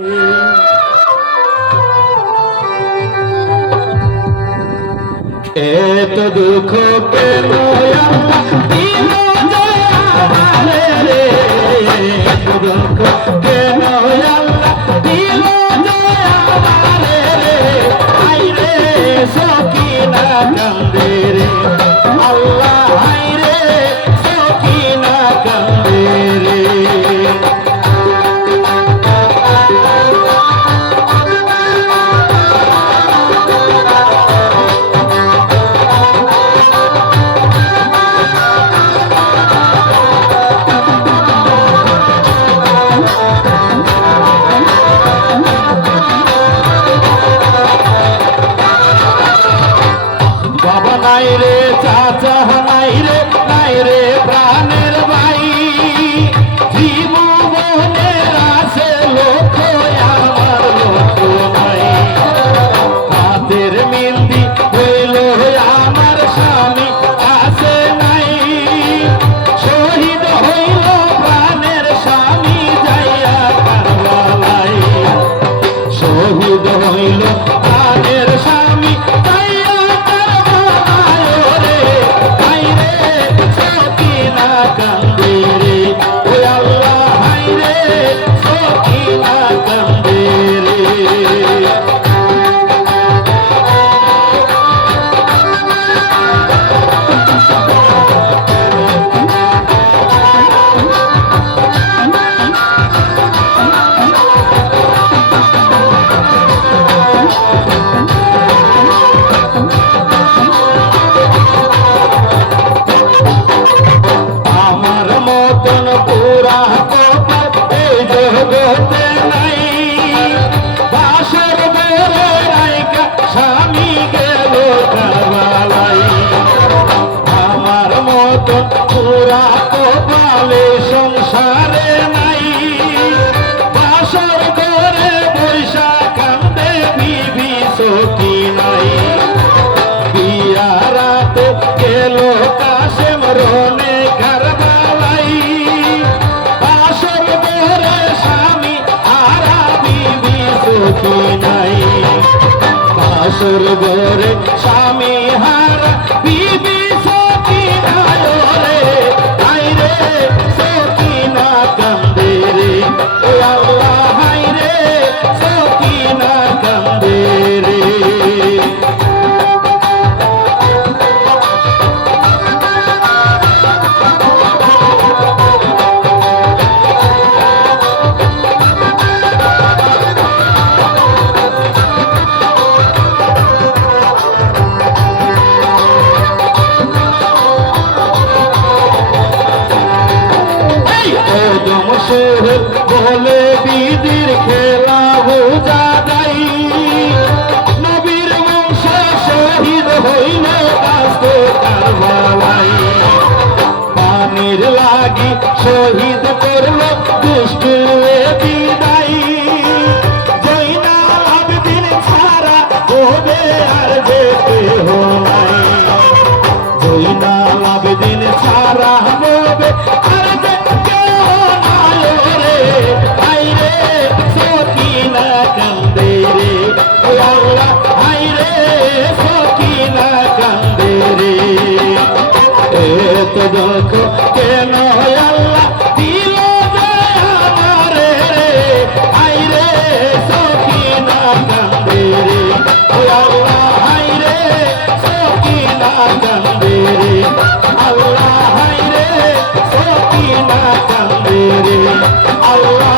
এত দুঃখ কেন দিল আমারে রে, এত দুঃখ কেন দিল আমারে রে, আই রে সকিনা কান্দে রে আল্লাহ, আই রে সকিনা কান্দে রে। নাই রে চাচা নাই রে প্রাণের ভাই, জীবনের আছে লোক আমার লোক নাই, হাতের মেহেন্দি হইল আমার স্বামী আছে নাই, শহীদ হইল প্রাণের স্বামী যাইয়া কারবালাই, শহীদ হইল প্রাণের স্বামী কান্দে রে, ও আল্লাহ হাই রে সকিনা কান্দে রে। স্বামী গেল কারবালাই, আমার মতো পুরা কপালে সংসারে নাই, বাসর করে বৈশা কান্দে বিবি সখী নাই, বিয়া রাতে গেল কাশেম রনে কারবালাই, বাসর করে স্বামী হারা বিবি সখী নাই, বাসর ঘরে স্বামী হারা বিবি সকিনা রে, আই রে সকিনা কান্দে রে, ও আল্লাহ হাই রে সকিনা কান্দে রে। বলে বিদির খেলা বোঝা যাই, নবীর বংশ শহীদ হইল কাস্তে কারবালাই, পানির লাগি শহীদ করল দুষ্ট বিদায়, জয়নাল আবেদিন ছাড়া হবে আর যেতে হয়, জয়নাল আবেদিন ছাড়া হবে আর কান্দে রে, ও আল্লাহ হাই রে সকিনা কান্দে রে, এত দুঃখ কেন আল্লাহ দিল আমারে রে, হাই রে সকিনা কান্দে রে, ও আল্লাহ হাই রে সকিনা কান্দে রে, আল্লাহ হাই রে সকিনা কান্দে রে, আল্লাহ